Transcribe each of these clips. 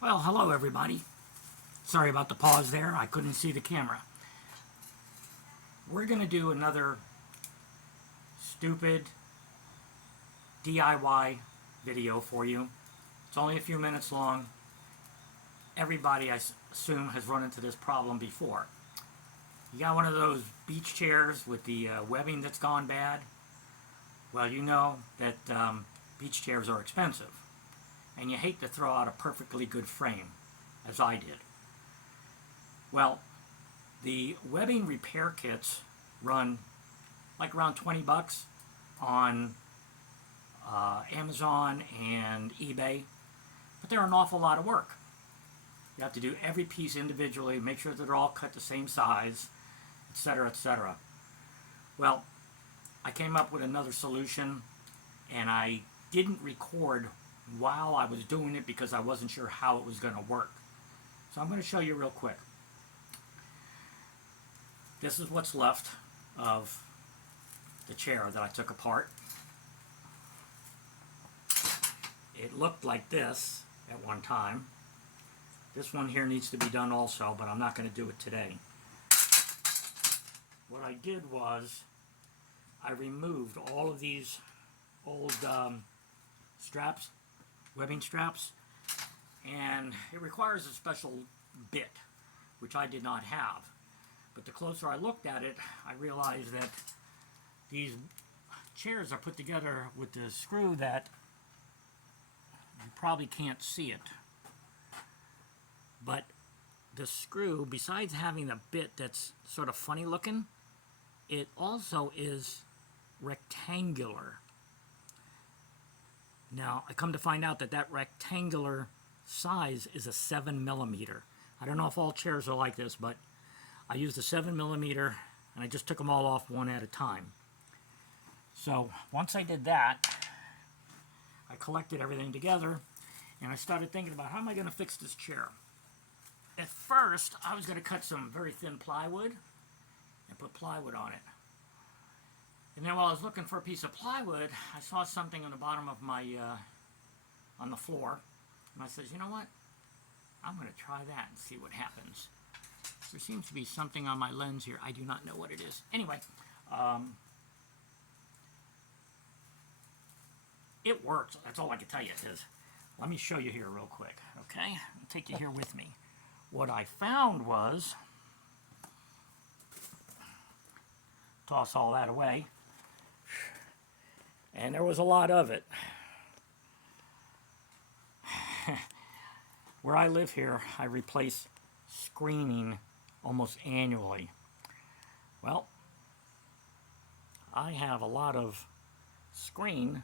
Well, hello everybody. Sorry about the pause there. I couldn't see the camera. We're going to do another stupid DIY video for you. It's only a few minutes long. Everybody, I assume, has run into this problem before. You got one of those beach chairs with the webbing that's gone bad? Well, you know that beach chairs are expensive. And you hate to throw out a perfectly good frame, as I did. Well, the webbing repair kits run like around 20 bucks on Amazon and eBay, but they're an awful lot of work. You have to do every piece individually, make sure that they're all cut the same size, etc., etc. Well, I came up with another solution, and I didn't record while I was doing it because I wasn't sure how it was going to work. So I'm going to show you real quick. This is what's left of the chair that I took apart. It looked like this at one time. This one here needs to be done also, but I'm not going to do it today. What I did was I removed all of these old straps, webbing straps, and it requires a special bit, which I did not have. But the closer I looked at it, I realized that these chairs are put together with the screw that you probably can't see it. But the screw, besides having a bit that's sort of funny looking, it also is rectangular. Now, I come to find out that that rectangular size is a 7mm. I don't know if all chairs are like this, but I used a 7mm, and I just took them all off one at a time. So, once I did that, I collected everything together, and I started thinking about how am I going to fix this chair. At first, I was going to cut some very thin plywood and put plywood on it. And then while I was looking for a piece of plywood, I saw something on the bottom of my, on the floor. And I said, you know what? I'm going to try that and see what happens. There seems to be something on my lens here. I do not know what it is. Anyway, it works. That's all I can tell you is. Let me show you here real quick, okay? I'll take you here with me. What I found was, toss all that away, and there was a lot of it. Where I live here, I replace screening almost annually. Well, I have a lot of screen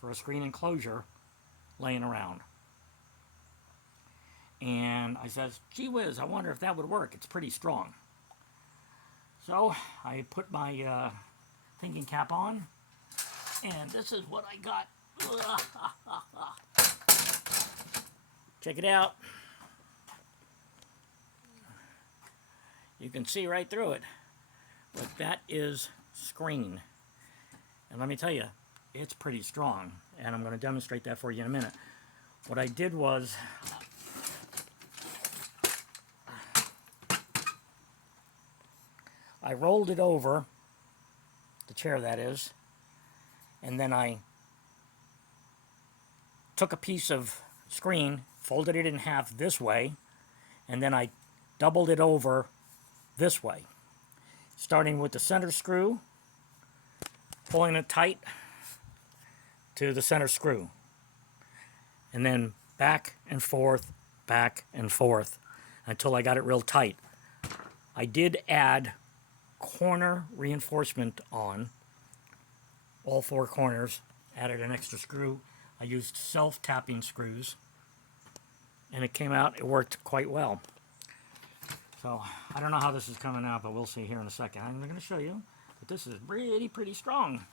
for a screen enclosure laying around. And I says, gee whiz, I wonder if that would work. It's pretty strong. So I put my thinking cap on, and this is what I got. Check it out. You can see right through it, but that is screen. And let me tell you, it's pretty strong, and I'm going to demonstrate that for you in a minute. What I did was, I rolled it over, the chair that is, and then I took a piece of screen, folded it in half this way, and then I doubled it over this way, starting with the center screw, pulling it tight to the center screw, and then back and forth until I got it real tight. I did add corner reinforcement on all four corners, added an extra screw. I used self-tapping screws, and it came out, it worked quite well. So I don't know how this is coming out, but we'll see here in a second. I'm going to show you that this is pretty strong.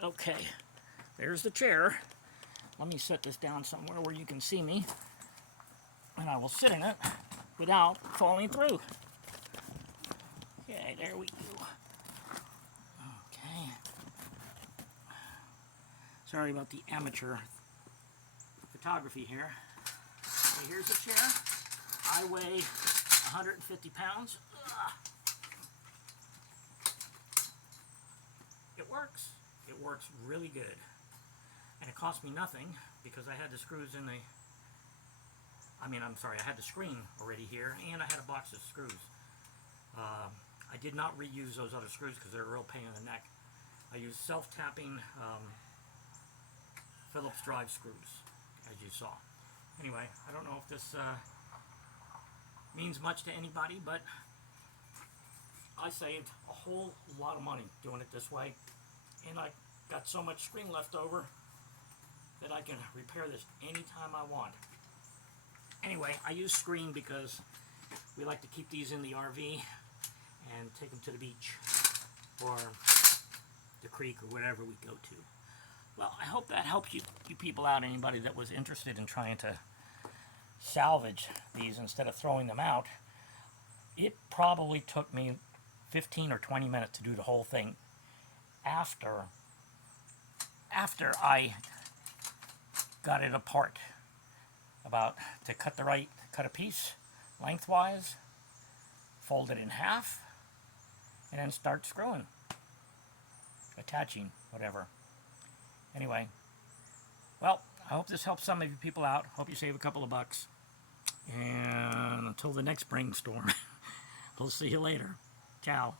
Okay, there's the chair. Let me set this down somewhere where you can see me, and I will sit in it without falling through. Okay, there we go. Okay. Sorry about the amateur photography here. Okay, here's the chair. I weigh 150 pounds. Ugh. It works. It works really good. And it cost me nothing because I had the screws in the, I had the screen already here, and I had a box of screws. I did not reuse those other screws because they're a real pain in the neck. I used self-tapping Phillips drive screws, as you saw. Anyway, I don't know if this means much to anybody, but I saved a whole lot of money doing it this way, and I got so much screen left over that I can repair this anytime I want. Anyway, I use screen because we like to keep these in the RV and take them to the beach or the creek or wherever we go to. Well, I hope that helps you people out, anybody that was interested in trying to salvage these instead of throwing them out. It probably took me 15 or 20 minutes to do the whole thing after I got it apart. About to cut a piece lengthwise, fold it in half, and then start screwing, attaching, whatever. Anyway, well, I hope this helps some of you people out. Hope you save a couple of bucks. And until the next spring storm, we'll see you later. Ciao.